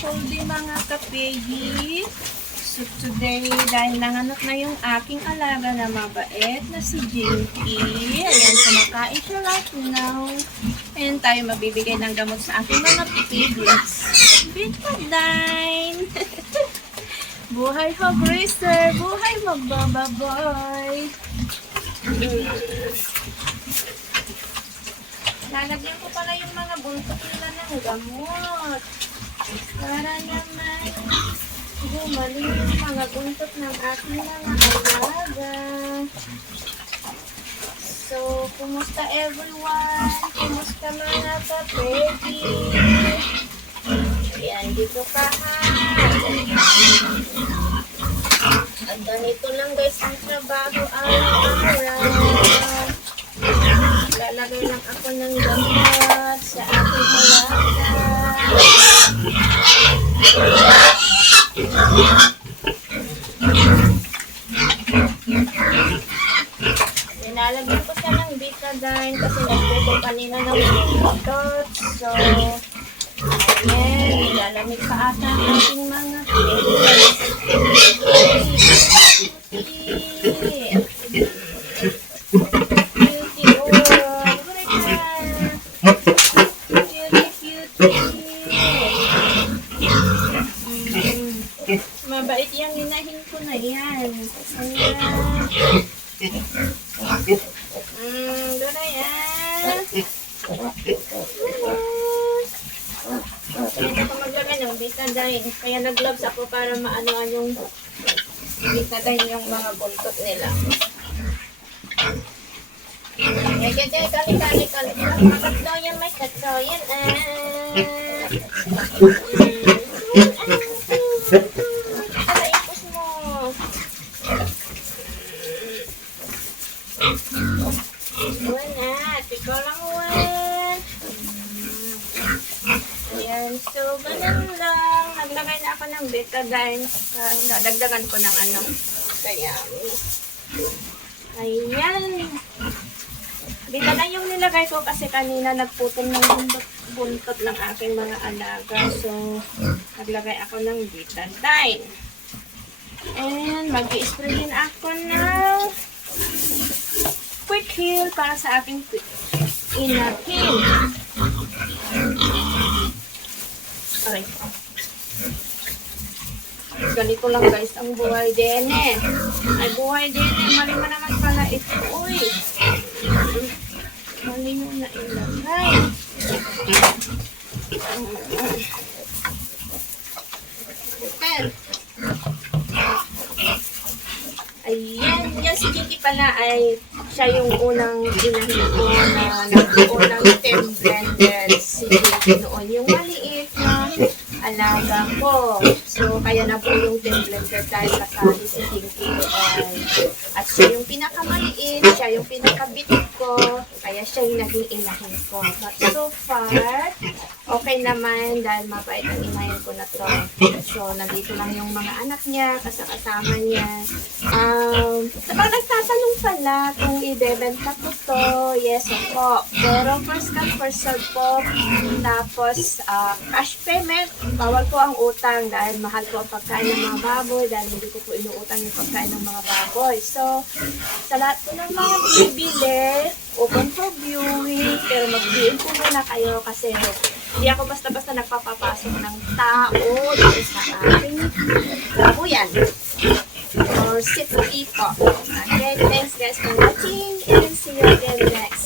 Soldi mga kapegi. So today, dahil nanganak na yung aking alaga na mabait na si Jinky. Ayan, kumakain siya right now. Ayan tayo mabibigay ng gamot sa aking mga piglets. Betadine! Buhay hog racer! Buhay magbababoy! Lalagyan ko pala yung mga buntot nila ng gamot. Para naman gumaling yung mga buntot ng aking mga alaga. So, kumusta everyone? Kumusta mga kapegi? Ayan, dito ka ha. At ganito lang guys ang trabaho araw-araw. Lalagay lang ako ng gamot sa aking alaga. Nilalagyan ko siya ng betadine kasi nagpupo kanina ng buntot. So, ayan, nilalamig pa ata ang ating mga mabait yung hinahin ko na yan. Doon na yan. Kaya ako maglagay ng betadine. Kaya nag-gloves ako para maanoan yung betadine yung mga buntot nila. Kali. Makatloyan, may katloyan. Ipos mo. Wala. Tiko lang wan. Ayan. So, ganun lang. Naglagay na ako ng betadine. Dadagdagan ko ng ano. Kaya, ayan. Betadine yung nilagay ko kasi kanina nagputol ng buntot ng aking mga alaga. So, naglagay ako ng betadine. And, mag-i-spray din ako ng quick heal para sa aking inahin. Aray. Ganito lang guys ang buhay din eh. Ay buhay din eh. Mali mo naman pala ito. Uy. Mali mo na ilagay. Okay. Ayan. Yan si Jinky pala ay siya yung unang inahin ko na unang stem blender. Si Jinky noon yung maliit na alaga ko. So, kaya na po yung stem blender dahil kasali si Jinky doon. At siya yung pinakamaliit, siya yung pinakabitik ko, kaya siya yung naging inahin ko. But so far, okay naman dahil mabait ang inahin ko na to. So, nandito lang yung mga anak niya, kasama niya. Kapag nagtatanong pala kung ibebenta ko to, yes po. Pero first come, first serve po. Tapos, cash payment, bawal po ang utang dahil mahal po ang pagkain ng mga baboy dahil hindi ko po inuutang yung pagkain ng mga baboy. So, sa lahat po ng mga bibili, open for viewing, pero mag-viewing po muna kayo kasi hindi ako basta-basta nagpapapasok ng tao dito sa aking babuyan. Or city po. Okay, thanks guys for watching and see you again next.